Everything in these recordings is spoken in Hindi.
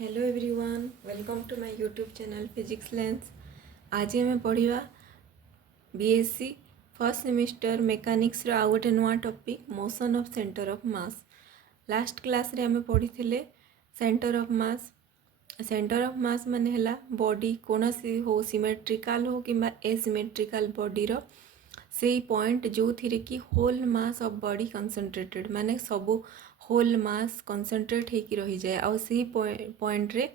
Hello everyone, welcome to my YouTube channel physics lens. आज आम पढ़ा बीएससी फर्स्ट सेमिस्टर मेकानिक्स रो आउ गोटे नुआ topic motion of centre of mass. Last class रे आम पढ़ी centre of mass. Centre of mass माने हला बॉडी कौन सी हो सिमेट्रिकल हो कि एसिमेट्रिकल बॉडी रो से पॉइंट जो थी कि whole mass of body concentrated माने सबू होल मास कंसंट्रेट होकर रही जाए आउ से पॉइंट रे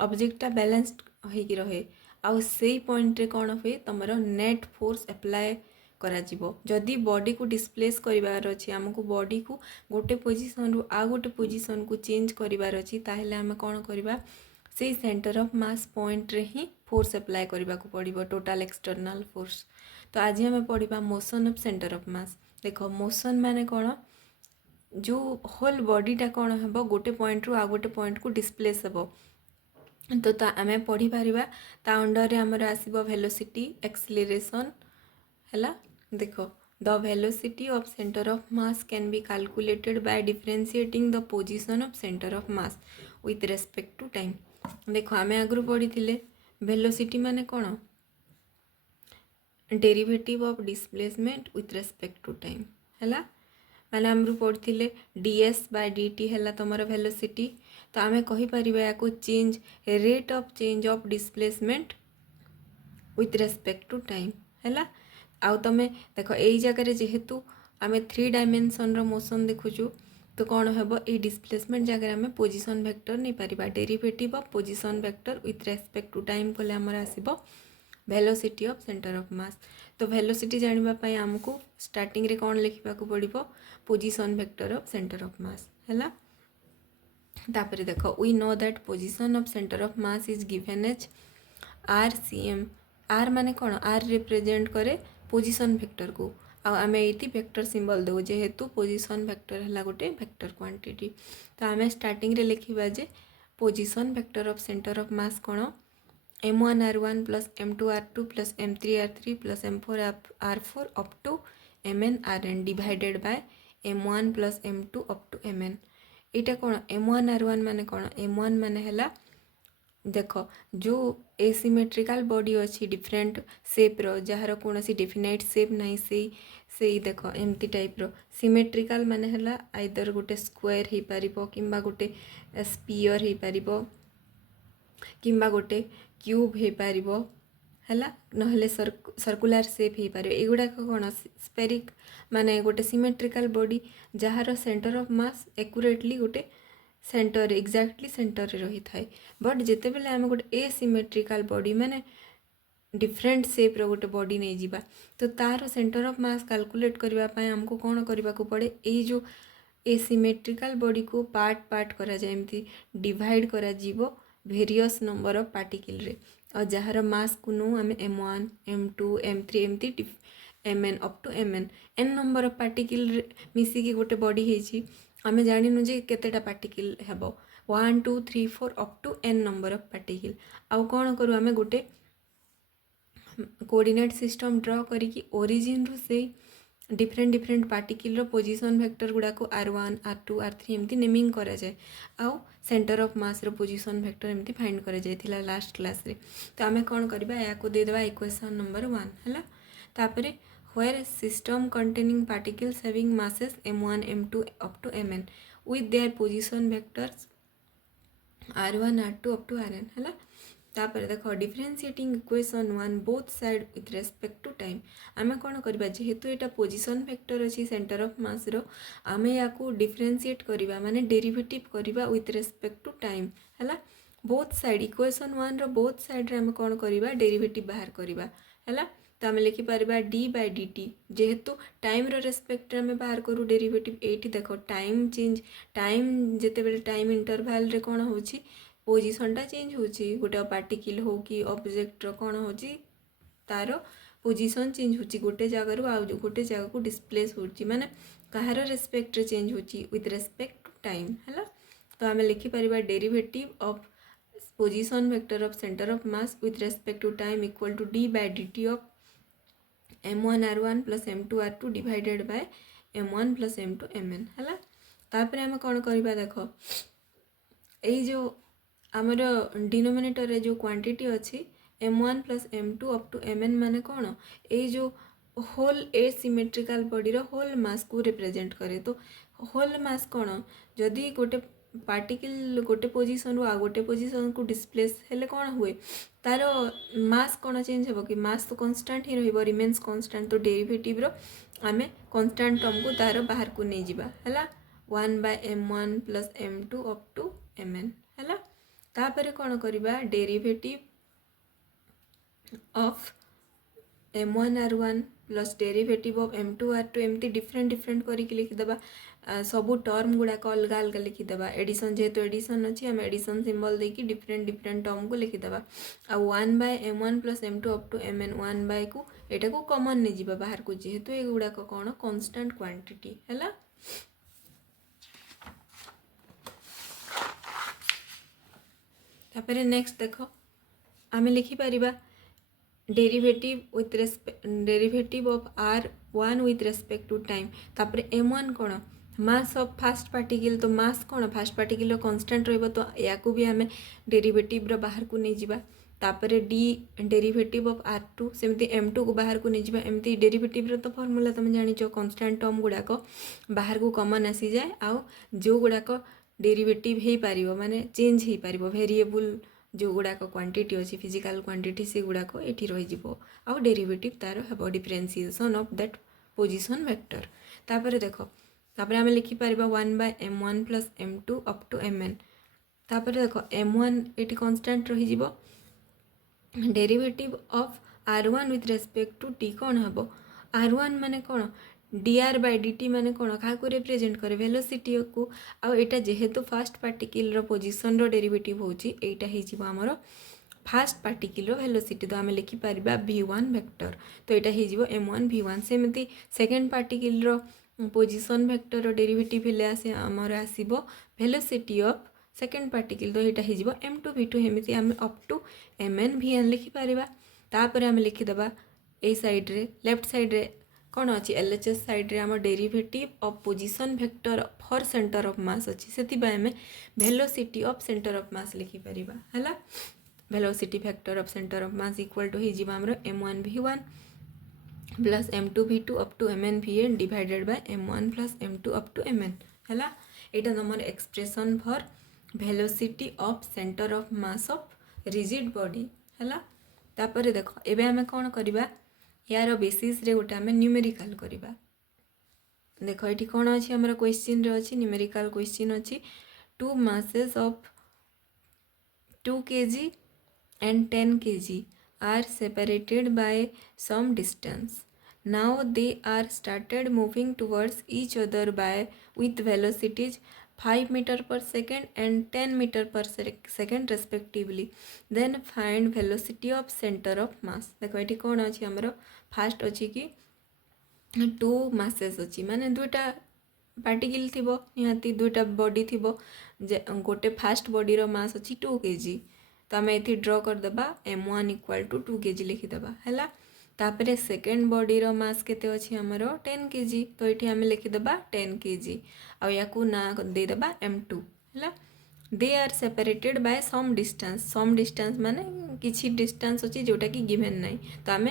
ऑब्जेक्टटा बैलेंस्ड होकर रहे आउ से पॉइंट रे कौन हुए तुम नेट फोर्स अप्लाई करा जीवो। जदि बॉडी को डिस्प्लेस करिवार अछि हमको बॉडी को गोटे पोजीशन रु आ गोटे पोजीशन को चेंज करिवार अछि ताहेले हमें कौन करिबा से सेंटर ऑफ मास पॉइंट रे ही फोर्स अप्लाई करने को पड़ो टोटाल एक्सटर्नाल फोर्स। तो आज हमें पढ़ा मोशन ऑफ सेंटर ऑफ मास। देख मोशन माने कौन जो होल बॉडीटा कौन हम गोटे पॉइंट रु आ गोटे पॉइंट को डिस्प्लेस हम तो आम पढ़ी पारिबा ता अंडर आमर आसीबो वेलोसिटी एक्सेलरेशन हैला। देख the velocity of centre of mass can be calculated by differentiating the position of centre of mass with respect to time. देख आम आगु पढ़ी वेलोसिटी माने कौन derivative of displacement with respect to time हैला। माने आमरू पढ़ते ds बाय dt है तुम वेलोसिटी। तो आम कहीपर या change rate of change of displacement with respect to time है। आउ तुम देख यही जगह जेहेतु आम 3 डायमेंशन मोशन देखुचु तो कौन हम ये डिस्प्लेसमेंट जगह आम पोजिशन वेक्टर नहीं पारिबा derivative of position vector with respect to time कले आमर आसीबो velocity of centre of mass. तो वेलोसिटी जानापी आमको स्टार्टिंग रे कौन लिखा पड़ो position vector of centre of mass है। तापर देख we know that position of centre of mass is given as R C M. R माने कौन आर रिप्रेजेंट करे पोजिशन वेक्टर को आम ये वेक्टर सिंबल दे जेहेतु पोजिशन वेक्टर है गोटे वेक्टर क्वांटिटी। तो आम स्टार्टिंग रे लिखा जे position vector of centre of mass कौन m1r1 plus m2r2 plus m3r3 plus m4r4 up to mn divided by m1 plus m2 up to mn। यहाँ कौन m1r1 माने कौन m1 माने हला देख जो एसिमेट्रिकल बॉडी अच्छी डिफरेंट शेप रो जार कौन सी डेफिनाइट शेप ना से देख एमती टाइप रो सिमेट्रिकल माने हला आइदर गोटे स्क्वायर हो पार कि गोटे स्पीयर हो पार कि गोटे क्यूब हो पार है ना सर्कुलर शेप हो पार एगुड़ाक कौन स्पेरिक माने गोटे symmetrical body jar centre of mass accurately गोटे सेंटर एक्जाक्टली सेंटर रही थाए। बट जिते बेले आम गोटे एसिमेट्रिकल बॉडी माने डिफरेंट शेप रो गोटे बॉडी नहीं जीवा तो तार सेंटर ऑफ मास कैलकुलेट करने आमको कौन करने को पड़े ये जो एसिमेट्रिकल बॉडी को पार्ट पार्ट करा जाए एमती डिवाइड करा जीवो वेरियस नंबर ऑफ पार्टिकल रे और जार मास को नु आम m1 m2 m3 एमती mn up to mn n number of particle मिसिकी गोटे बॉडी होती आम जानु जे केतेटा पार्टिकल हेब 1 2 3 4 up to n number of particle आउ कौन करूँ आम गोटे कोऑर्डिनेट सिस्टम ड्रॉ करिकी ओरिजिन रु से डिफरेंट डिफरेंट पार्टिकल रो पोजीशन वेक्टर गुड़ा को r1 r2 r3 एमती नेमिंग करा जाए आउ सेंटर ऑफ मास रो पोजीशन वेक्टर एमती फाइंड करा जायथिला लास्ट क्लास रे। तो आम कौन करबा या को दे देबा इक्वेशन नंबर 1 हैला। तापरे where system containing particles having masses m1 m2 up to mn with their position vectors r1 r2 up to rn हैला। तापर देख differentiating equation 1 both side with respect to time आम कौन करबा जेहेतु एटा पोजीशन वेक्टर अच्छी सेंटर ऑफ मास रो आम या को डिफरेंशिएट करबा माने डेरिवेटिव करबा विथ रेस्पेक्ट टू टाइम हैला। बोथ साइड इक्वेशन 1 रो बोथ साइड रे आम कौन करबा डेरिवेटिव बाहर करबा हैला। तो आम लिखि पारिबा d बाय dt जेहेतु टाइम रो रेस्पेक्ट आम बाहर करू डेरिवेटिव एटी देख टाइम चेंज टाइम जेते बेले टाइम इंटरवल रे कौन होची पोजिशनटा चेंज होची गोटे पार्टिकल हो कि ऑब्जेक्ट कौन होची तार पोजिशन चेंज होची गोटे जगह आउ गोटे जगह को डिस्प्लेस होची माने कहार रेस्पेक्ट रे चेंज होची विथ रेस्पेक्ट टू टाइम हैला। तो आम लिखि पारिबा derivative of position vector of centre of mass with respect to time equal to d by dt ऑफ m1 r1 plus m2 r2 divided by m1 plus m2 mn हैला। तापर आम कौन करबा देख ए जो आमर डिनोमिनेटर रे जो क्वांटिटी अच्छी m1 plus m2 up to mn माने कौन ये जो होल एसिमेट्रिकल बॉडी रो होल मास को रिप्रेजेंट करे। तो होल मास कौन जदि गोटे पार्टिकल गोटे पोजिशन रू आ गोटे पोजिशन को डिस्प्लेस हेले कौन हुए तार मास कौन चेंज हो कि मास तो कांस्टेंट ही रहिबो रिमेन्स कांस्टेंट। तो डेरिवेटिव रो आमे कांस्टेंट टर्म को तार बाहर को नहीं जिबा हला 1/m1 plus m2 up to mn हला। तापरे कौन करिबा derivative of m1r1 plus derivative of m2r2 एमती डिफरेंट करके लिखिदेबा। सबू टर्म गुड़ाक अलग अलग लिखिदेबा। एडिशन जेहेतु एडिशन अच्छी आम एडिशन सिंबल देकी डिफरेंट टर्म को लिखिदेबा। आ 1/m1 plus m2 up to mn 1 को एटा को कॉमन नहीं जीवा बाहर को जेहेतु ये गुड़ाक कौन कांस्टेंट क्वांटिटी है। तापरे नेक्स्ट देख आम लिखिपर derivative of r1 with respect to time. तापरे m1 कौन मास ऑफ फास्ट पार्टिकल। तो मास कौन फास्ट पार्टिकल कांस्टेंट रहिबो। तो या को भी आम डेरिवेटिव रो बाहर को नहीं जिबा। तापरे d डेरिवेटिव ऑफ r2 सेमती m2 को बाहर को नहीं जिबा। एमती डेरिवेटिव रो तो फॉर्मूला तुम जानिचो कांस्टेंट टर्म गुड़ाक बाहर को कॉमन आसी जाए। आ जो गुड़ाक डेरिवेटिव हो पारिबो माने चेंज हो पारिबो वेरिएबल जो गुड़ाक क्वांटिटी अच्छी फिजिकल क्वांटिटी से गुड़ाक ये रही आउ डेरिवेटिव तार हम differentiation of that position vector. तापर देख तापर आम लिखिपर 1/m1 plus m2 up to mn। तापर देख m1 ये कांस्टेंट रही derivative of r1 with respect to t कौन हम r1 माने कौन dr/dt माने कौन क्या रिप्रेजेंट करे वेलोसिटी को। आउ एटा जेहेतु फास्ट पार्टिकल रो पोजिशन रो डेरिवेटिव होची एटा ही जीव हमरो फास्ट पार्टिकल रो वेलोसिटी। तो आम लिखिपर v1 वेक्टर। तो एटा ही जीव m1 v1 सेमती सेकेंड पार्टिकल रो पोजिशन वेक्टर रो डेरिवेटिव हेले आसे हमर आसीबो वेलोसिटी ऑफ सेकेंड पार्टिकल। तो एटा ही जीव m2 v2 हेमिति आम अप टू mn vn लिखिपर। तापर आम लिखिदेबा ए साइड रे लेफ्ट साइड रे कौन अच्छी LHS साइड रे आम derivative of position vector for centre of mass अच्छी से आम velocity of centre of mass लिखिपर है। Velocity vector of centre of mass equal to ही जीव आमर m1 v1 plus m2 v2 up to mn vn divided by m1 plus m2 up to mn है। यहाँ तुम expression for velocity of centre of mass of rigid body है। तापर देख एबे आमे कौन करबा यार बेसिस रे गोटे आम न्यूमेरिकल करबा। देख ये कौन अच्छी आम क्वेश्चन रे अच्छी न्यूमेरिकल क्वेश्चन अच्छी 2 masses of 2 kg and 10 kg are separated by some distance. Now they are started moving towards each other by with velocities 5 meter per second and 10 meter per second respectively. Then find velocity of center of mass. देखो ये कौन अच्छी आमर फास्ट अच्छी कि 2 masses अच्छी माने दुईटा पार्टिकल थी निहाती दुईटा बॉडी थी गोटे फास्ट बॉडी रो मास अच्छी 2 kg। तो आम ये ड्र करदेबा m1 इक्वल टू 2 kg लिखिदेबा है। तापरे सेकेंड बॉडी रो मास केते अच्छी आमर 10 kg। तो ये आम लिखिदेबा 10 kg आउ या ना देदेबा m2 है। They are separated by some distance माने किछि डिस्टेंस अच्छी जोटा कि गिवेन नाई। तो आम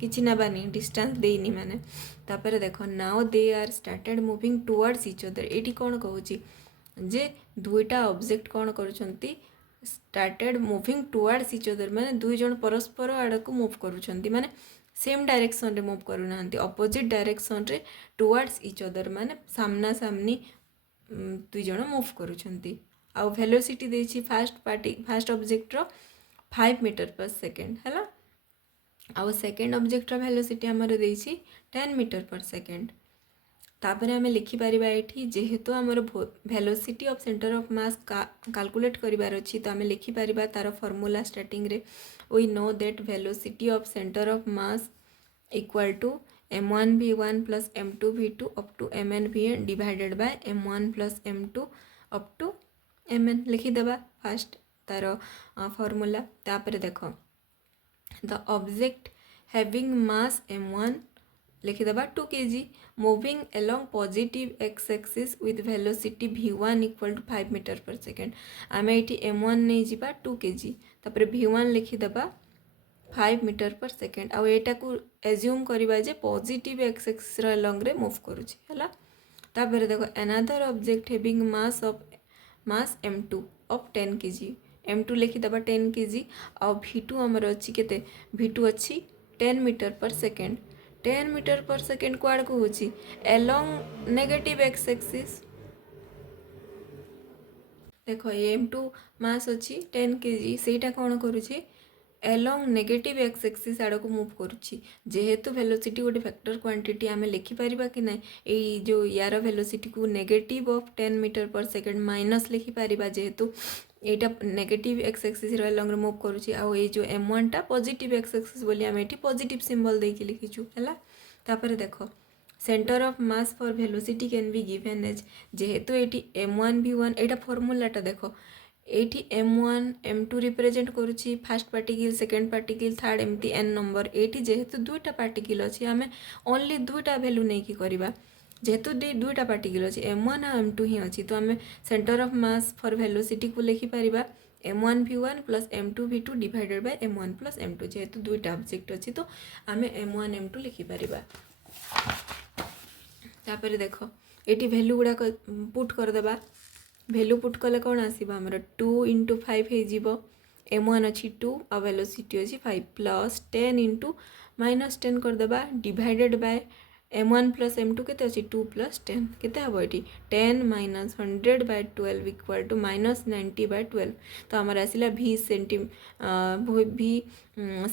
किछि नाबानी डिस्टेंस देनी माने। तापर देख now they are started moving towards each other. ये कौन कहूँ जे दुईटा ऑब्जेक्ट कौन करुछंती started moving towards each other माने दुई जन परस्पर आड़ को मूव करुछंती माने सेम डायरेक्शन रे मूव करूना अपोजिट डायरेक्शन रे टुवर्ड्स इच अदर माने सामना सामनी दुई जन मूव करुछंती। आउ वेलोसिटी देछि फास्ट ऑब्जेक्ट रो 5 मीटर पर सेकेंड है। आउ सेकेंड ऑब्जेक्ट रो वेलोसिटी हमर देछि 10 मीटर पर सेकेंड। तापर आम लिखिपर ये जेहेतु आमर velocity of centre of mass calculate करिवार अछि। तो आम लिखिपर तार फॉर्मूला स्टार्टिंग रे we know that velocity of centre of mass equal to m1 v1 plus m2 v2 up to mn vn divided by m1 plus m2 up to mn लिखिदेबा फास्ट तार फॉर्मूला। तापर देख the object having mass m1 लिखिदेबा 2 kg moving along positive X axis with velocity v1 equal to 5 metre per second आम ये m1 नहीं जावा 2 kg तापर v1 लिखिदेबा 5 मीटर पर सेकेंड आउ एटा को एज्यूम करवा जे पॉजिटिव एक्स एक्सिस along रे मूव करुछि हला तापर देखो another object having mass m2 of 10 kg m2 लिखिदेबा 10 kg आउ v2 आमर अच्छी केते v2 अच्छी 10 metre per second 10 metre per second कुआड़ को होची एलोंग नेगेटिव एक्स एक्सिस देखो m2 मास अच्छी 10 kg सेटा कौन करुची एलोंग नेगेटिव एक्स एक्सिस आड़ को मूव करुची जेहेतु वेलोसिटी गोटे फैक्टर क्वांटिटी आमे लिखि परिबा कि नै ए जो यार वेलोसिटी को negative of 10 metre per second minus लिखि परिबा जेहेतु एटा नेगेटिव एक्स एक्सिस एलोंग रे मूव करुची आ ए जो m1 टा पॉजिटिव एक्स एक्सिस बोली आमे एटी पॉजिटिव सिंबल दे के लिखिछु हला तापर देखो centre of mass for velocity can be given as जेहेतु एटी m1 v1 एटा फॉर्मूलाटा देखो एटी m1 m2 रिप्रेजेंट करुछि first particle second particle third एमती n नंबर एटी जेहेतु दुईटा पार्टिकल अच्छी आम ओनली दुईटा भैल्यू नहीं कि करवा जेहेतु दुईटा पार्टिकल अच्छी m1 और m2 ही अच्छी तो आम centre of mass for velocity को लिखिपर m1 v1 plus m2 v2 divided by m1 plus m2 जेहेतु दुईटा ऑब्जेक्ट अच्छी तो आम m1 m2 लिखिपर तापर देख ये भैल्यू गुड़ाक पुट करदेबा भैल्यू पुट कले कौन आसो आमर 2 इंटू 5 हो m1 अच्छी 2 आ वेलोसिटी अच्छी 5 प्लस 10 इंटू माइनस 10 करदेबा divided by m1 plus m2 केते अच्छी 2 प्लस 10 केते हम ये 10 minus 100 by 12 equal to minus 90 by 12 तो आमर आसला v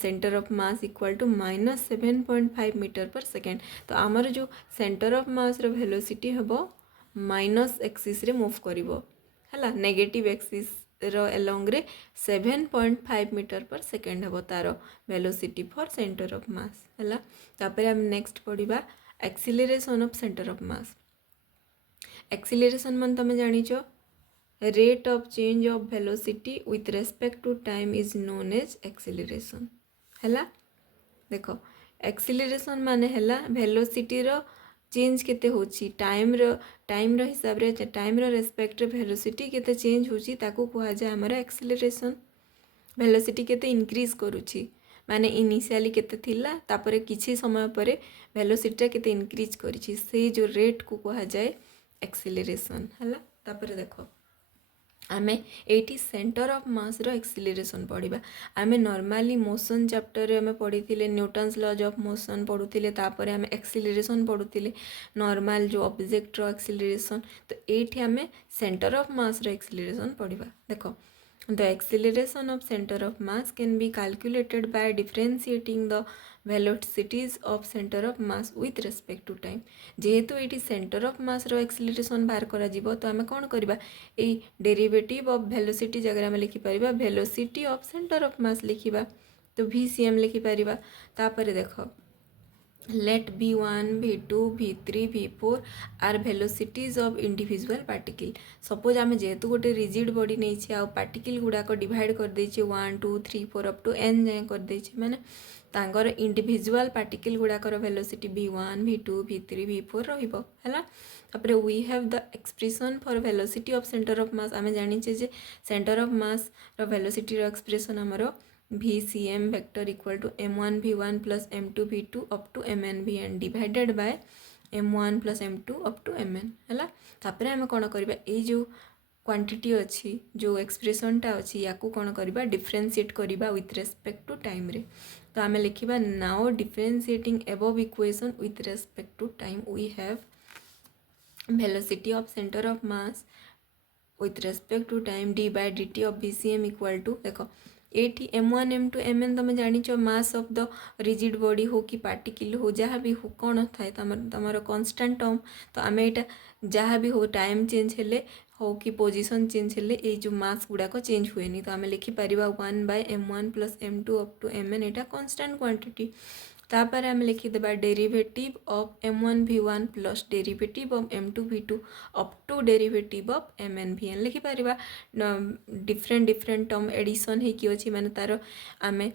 centre of mass equal to minus 7.5 metre per second तो आमर जो सेंटर ऑफ मास रो वेलोसिटी हेबो माइनस एक्सिस रे मूव करिवो हला नेगेटिव एक्सिस रो एलोंग रे 7.5 मीटर पर सेकेंड हेबो तार velocity for centre of mass हला तापर हम नेक्स्ट पढिबा acceleration of centre of mass acceleration मन तमे जानिचो rate of change of velocity with respect to time is known as acceleration हला देखो एक्सीलरेशन माने हला वेलोसिटी रो चेंज केते होची टाइम रो हिसाब रे टाइम रो रेस्पेक्ट रे वेलोसिटी केते चेंज होची ताको कुहा जाय हमर एक्सीलरेशन वेलोसिटी केते इंक्रीज करूची माने इनिशियली केते थिला तापरे किछि समय परे वेलोसिटी केते इंक्रीज करिछि से जो रेट को कुहा जाय एक्सीलरेशन हला तापरे देखो आमे एटी सेंटर ऑफ मास रो एक्सीलरेशन पढ़िबा आमे नॉर्मली मोशन चैप्टर रे आमे पढ़िथिले न्यूटन्स लॉज ऑफ मोशन पढ़ुथिले तापरे आमे एक्सीलरेशन पढ़ुथिले नॉर्मल जो ऑब्जेक्ट रो एक्सीलरेशन तो एठी आमे सेंटर ऑफ मास रो एक्सीलरेशन पढ़िबा देखो the acceleration of center of mass can be calculated by differentiating the velocities of center of mass with respect to time जेहेतु ये सेंटर ऑफ मास रो एक्सीलरेशन बाहर करा जीवो तो आमे कोन करबा ए डेरिवेटिव ऑफ वेलोसिटी जगह आमे लिखि परिबा velocity of centre of mass लिखिबा तो vcm लिखि परिबा तापर देखो let v1 v2 v3 v4 are velocities of individual particle suppose आमे जेहेतु गोटे रिजिड बॉडी नहीं छे आ पार्टिकल गुड़ाक डिवाइड कर देछे 1 2 3 4 अप टू n जाए कर देछे माने तांगर इंडिविजुअल पार्टिकल गुड़ाकर velocity v1 v2 v3 v4 रहिबो हला तापर we have the expression for velocity of centre of mass आमे जानिछे जे सेंटर ऑफ मास रो वेलोसिटी रो एक्सप्रेशन हमरो vcm vector equal to m1 v1 plus m2 v2 up to mn vn divided by m1 plus m2 up to mn हला तापर हम कोन करबा ए जो क्वांटिटी अच्छी जो एक्सप्रेशन टा अच्छी या को कोन करबा डिफरेंशिएट करबा विथ रेस्पेक्ट टू टाइम रे तो आमे लिखिबा now differentiating above equation with respect to time we have velocity of centre of mass with respect to time d by dt of vcm equal to देखो एटी m1 m2 mn तुम जानिच mass of the rigid body हो कि पार्टिकल हो जहाँ भी हो कौन थाए तमर कांस्टेंट टर्म तो आम यहाँ जहाँ भी हो टाइम चेंज हेले हो कि पोजीशन चेंज हेले ये जो मास गुड़ाक चेंज हुए तो आम लिखिपर 1 by m1 plus m2 up to mn यहाँ कांस्टेंट क्वांटिटी तापर आम लिखिदेबा derivative of m1 v1 plus derivative of m2 v2 up to derivative of mn vn लिखिपर डिफरेंट टर्म एडिशन होगी अच्छी माने तार आमे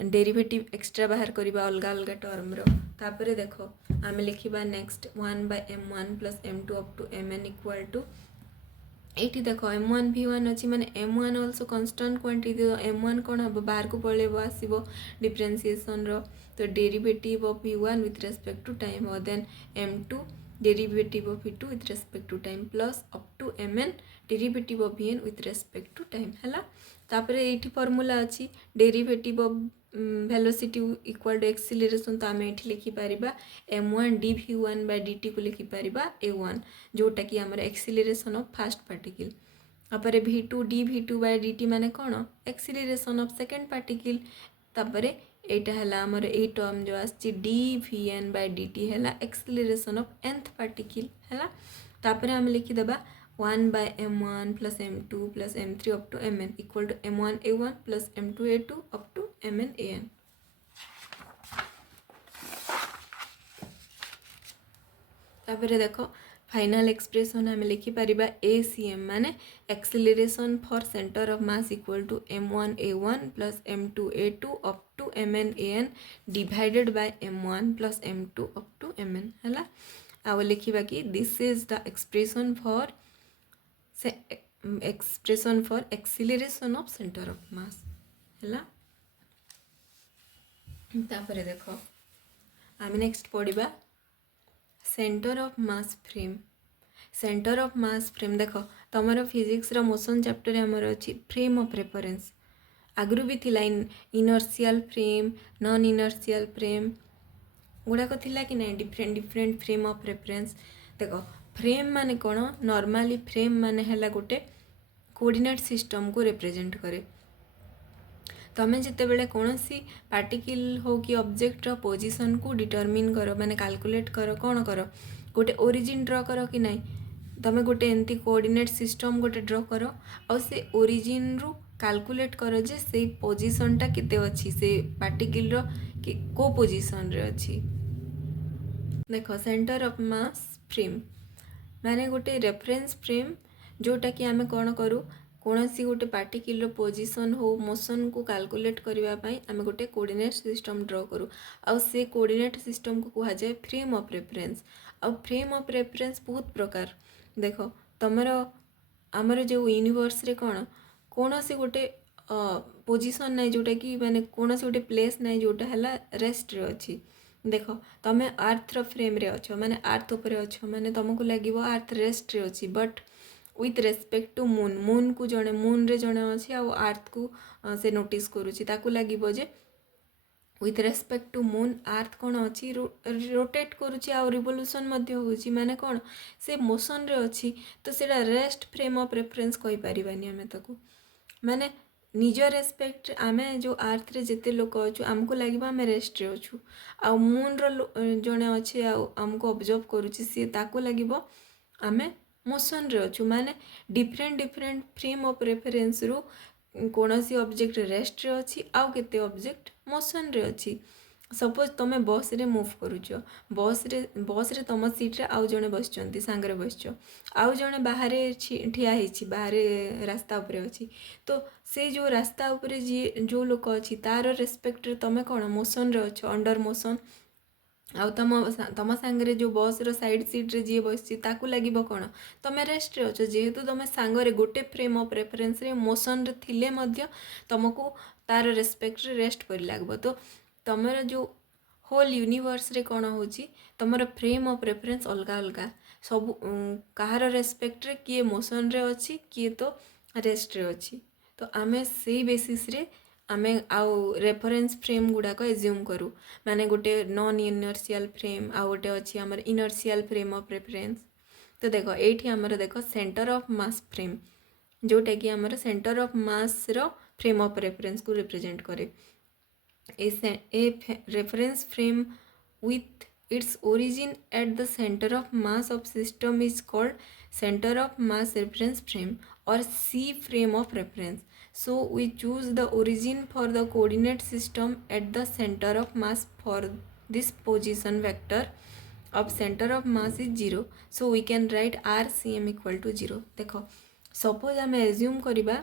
डेरिवेटिव एक्स्ट्रा बाहर करवा अलग अलग टर्म तापर देख आम लिखा next 1/m1 + m2 up to mn equal to ये देख m1 v1 अच्छी माने m1 also constant quantity m1 कौन हम बाहर को पड़ेब आसो डिफरेंशिएशन तो derivative of v1 with respect to time और then m2 derivative of v2 with respect to time plus up to mn derivative of vn with respect to time है तापर ये फॉर्मूला अच्छी derivative of velocity equal to acceleration तो आम ये लिखिपर m1 dv1/dt को लिखिपर a1 जोटा कि आमर एक्सीलरेशन ऑफ फास्ट पार्टिकल तापर v2 dv2/dt माने कौन एक्सीलरेशन ऑफ सेकेंड पार्टिकल तापर एटा है आमर ए टर्म जो आसी dvn/dt है एक्सीलरेशन ऑफ nth पार्टिकल है तापर आम लिखिदेबा 1/m1 + m2 + m3 up to mn equal to m1a1 + m2a2 up to mn तापर देख फाइनल एक्सप्रेशन आम लिखिपर acm माने acceleration for centre of mass equal to m1a1 + m2a2 up to mn divided by m1 + m2 up to mn है आउ लिखा कि this is the expression for acceleration of centre of mass है तापर देख आम नेक्स्ट पढ़ा सेंटर ऑफ मास फ्रेम देख तुम फिजिक्स मोशन चैप्टर आमर अच्छी फ्रेम ऑफ रेफरेंस आगु भी थिला inertial frame non inertial frame गुड़ाक थिला कि नहीं डिफरेंट फ्रेम ऑफ रेफरेंस देख फ्रेम माने कौन नॉर्मली फ्रेम माने है गोटे कोऑर्डिनेट सिस्टम को रिप्रेजेंट करे तमें जिते बड़े कौन सी पार्टिकल हो कि ऑब्जेक्ट पोजीशन को डिटरमिन कर माने कैलकुलेट कर कौन कर गोटे ओरिजिन ड्र कर कि नहीं तमें गोटे एमती कोऑर्डिनेट सिस्टम गोटे ड्र कर और से ओरिजिन रु कैलकुलेट कर जे से पोजीशनटा केते अच्छी से पार्टिकल रो कि को पोजीशन रे अच्छी देख सेंटर ऑफ मास फ्रेम माने गोटे रेफरेंस फ्रेम जोटा कि आमे कौन करूँ कौन सी गोटे पार्टिकल पोजीशन हो मोशन को कैलकुलेट करने आम गोटे कोऑर्डिनेट सिस्टम ड्र करूँ आउ से कोऑर्डिनेट सिस्टम को कह जाए फ्रेम ऑफ रेफरेंस आउ फ्रेम ऑफ रेफरेंस बहुत प्रकार देख तुमर आमर जो यूनिवर्स रे कौन सी गोटे पोजीशन ना जोटा कि माने कौन सी गोटे प्लेस ना जोटा है रेस्ट रे अच्छी देख तुम आर्थर फ्रेम रे अच्छ माने आर्थ उपर अच्छ माने तुमको लगे आर्थ रेस्ट रे अच्छी but with respect to moon को जड़े मून रे जड़े अच्छी आर्थ को से नोटिस करुच्ची ताकू लगे जे विथ रेस्पेक्ट टू मून आर्थ कौन अच्छी रोटेट करुच्ची आ रिवोल्यूशन होची माने कौन से मोशन रे अच्छी तो सेटा रेस्ट फ्रेम ऑफ रेफरेंस कहि परिबानी आमे ताकू माने निज रेस्पेक्ट आमे जो आर्थ रे जेते लोक अच्छु आमको लगे आम रेस्ट रे अच्छु आ मून रो जड़े अच्छे आमको ऑब्जर्व करुच्ची सी ताकू लगे आमे मोशन रे अच्छु माने डिफरेंट फ्रेम ऑफ रेफरेंस रु कौन सी ऑब्जेक्ट रेस्ट रे अच्छी आउ केते ऑब्जेक्ट मोशन रे अच्छी सपोज तुम बस रे मूव करुच बस रे तुम सीट रे आउ जने बसचंती सांगरे बसच आउ जने बाहर ठिया हेछि बाहर रास्ता उपरे अछि तो से जो रास्ता उपरे जी जो लोक अछि तार रेस्पेक्ट रे तुम कौन मोशन रे अछ अंडर मोशन आउ तुम सांगरे जो बस रो साइड सीट रे जी बसछि ताकू लागिबो कौन तुम रेस्ट रे अछ जेहेतु तुम सांगरे गोटे फ्रेम ऑफ रेफरेंस रे मोशन रे थिले मध्य तुमको तार रेस्पेक्ट रे रेस्ट करि लागबो तो तुमर जो होल यूनिवर्स रे कौन होची तुमर फ्रेम ऑफ रेफरेंस अलग अलग सब कहार रेस्पेक्ट रे किए मोशन रे अच्छी किए तो रेस्ट रे अच्छी तो आमे से बेसिस रे आमे आउ रेफरेंस फ्रेम गुड़ाक एज्यूम करूँ माने गोटे नॉन इनर्शियल फ्रेम आउ गोटे अच्छी आमर इनर्शियल फ्रेम ऑफ रेफरेंस तो देख ये आमर देख सेंटर ऑफ मास फ्रेम जोटा कि आमर सेंटर ऑफ मास रो फ्रेम ऑफ रेफरेंस को रिप्रेजेंट करे a reference frame with its origin at the center of mass of system is called center of mass reference frame or C frame of reference. So we choose the origin for the coordinate system at the center of mass for this position vector of center of mass is 0. So we can write RCM equal to 0. देखो suppose आम assume करिबा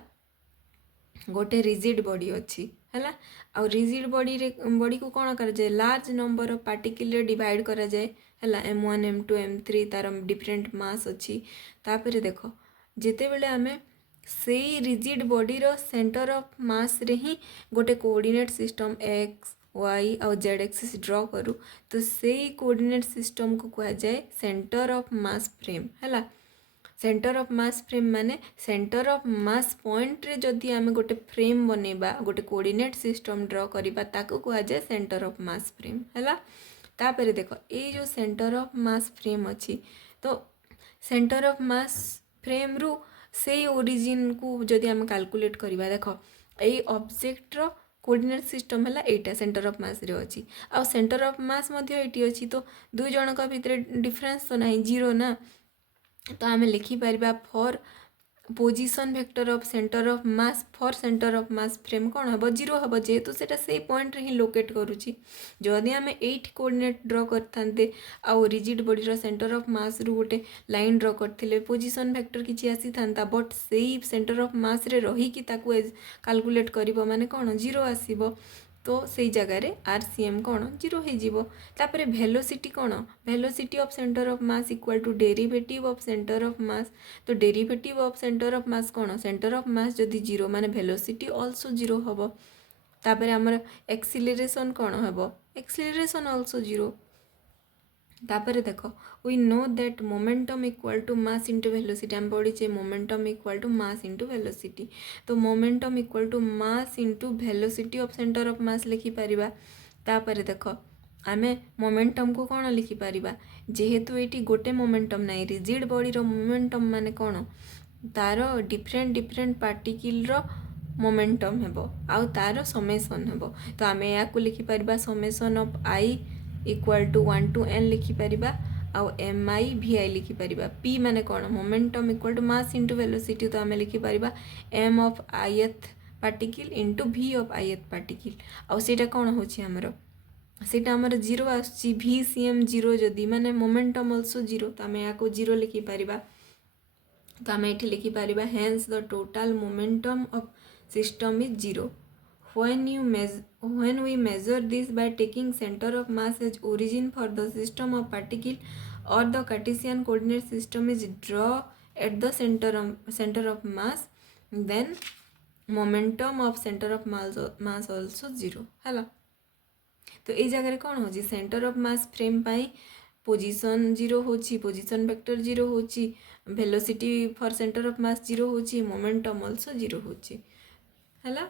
गोटे रिजिड बॉडी अच्छी है। आउ रिजिड बॉडी को कौन कराए large number of particle divide कराए है M1 M2 M3 तार डिफरेंट मास अच्छी। तापर देख जिते बेले आम से रिजिड बॉडी रो सेंटर ऑफ मास रे ही गोटे कोऑर्डिनेट सिस्टम एक्स वाई आउ जेड एक्सिस ड्रॉ करूँ तो से कोऑर्डिनेट सिस्टम को कह जाए सेंटर ऑफ मास फ्रेम है। सेंटर ऑफ मास फ्रेम माने सेंटर ऑफ मास पॉइंट रे जदि आम गोटे फ्रेम बनेबा गोटे कोऑर्डिनेट सिस्टम ड्रॉ करिबा ताको कह जाए सेंटर ऑफ मास फ्रेम है। तापर देख ये जो सेंटर ऑफ मास फ्रेम अच्छी तो सेंटर ऑफ मास फ्रेम रु से ओरिजिन को जदि आम कैलकुलेट करवा देख ये ऑब्जेक्ट रो कोऑर्डिनेट सिस्टम है एटा सेंटर ऑफ मास रे अच्छी आ सेंटर ऑफ मास ये अच्छी तो दुई जनक भितर डिफरेंस तो ना जीरो ना तो आम लिखिपर for position vector of centre of mass for centre of mass frame कौन हम जीरो हम जेहेतु से पॉइंट ही लोकेट करुच्ची जदि आम एट कोऑर्डिनेट ड्रॉ करते आउ रिजिड बॉडी सेंटर ऑफ मास रु गोटे लाइन ड्रॉ करते पोजिशन वेक्टर किसी आसी था बट से सेंटर ऑफ मास रे रही कैलकुलेट कर माने कौन जीरो आसीबो तो से जगार RCM कौन जीरो होपर वेलोसिटी कौन velocity of centre of mass equal to derivative of centre of mass तो derivative of centre of mass कौन सेंटर ऑफ मास जदि जीरो माने वेलोसिटी ऑल्सो जीरो हम तापर आमर एक्सिलरेशन कौन हम एक्सिलरेशन ऑल्सो जीरो। तापर देख we know that momentum equal to mass into velocity आम पढ़ी momentum equal to mass into velocity तो momentum equal to mass into velocity of centre of mass लिखिपर। तापर देख आम मोमेंटम को कौन लिखिपर जेहेतु ये गोटे मोमेंटम ना रिजिड बॉडी रो मोमेंटम माने कौन तार डिफरेंट डिफरेंट पार्टिकल रो मोमेंटम हेबो आउ तार समेसन हेबो तो आम या लिखिपर summation of I equal to 1 to n लिखिपर आउ MI VI लिखिपर P माने कौन momentum equal to mass into velocity तो आम लिखिपर M of ith particle into V of ith particle आउ सेटा कौन होची हमरो सेटा हमर जीरो आसी VCM जीरो जदि माने मोमेंटम ऑल्सो जीरो तो आम या जीरो लिखिपर तो आम ये लिखिपर hence the total momentum of system is zero when we measure this by taking center of mass as origin for the system of particle or the Cartesian coordinate system is draw at the center of mass then momentum of center of mass also zero है। तो ये जगह कौन हो centre of mass frame pi position zero होची पोजिशन वेक्टर जीरो होची velocity for centre of mass zero होची मोमेंटम ऑल्सो जीरो होची है।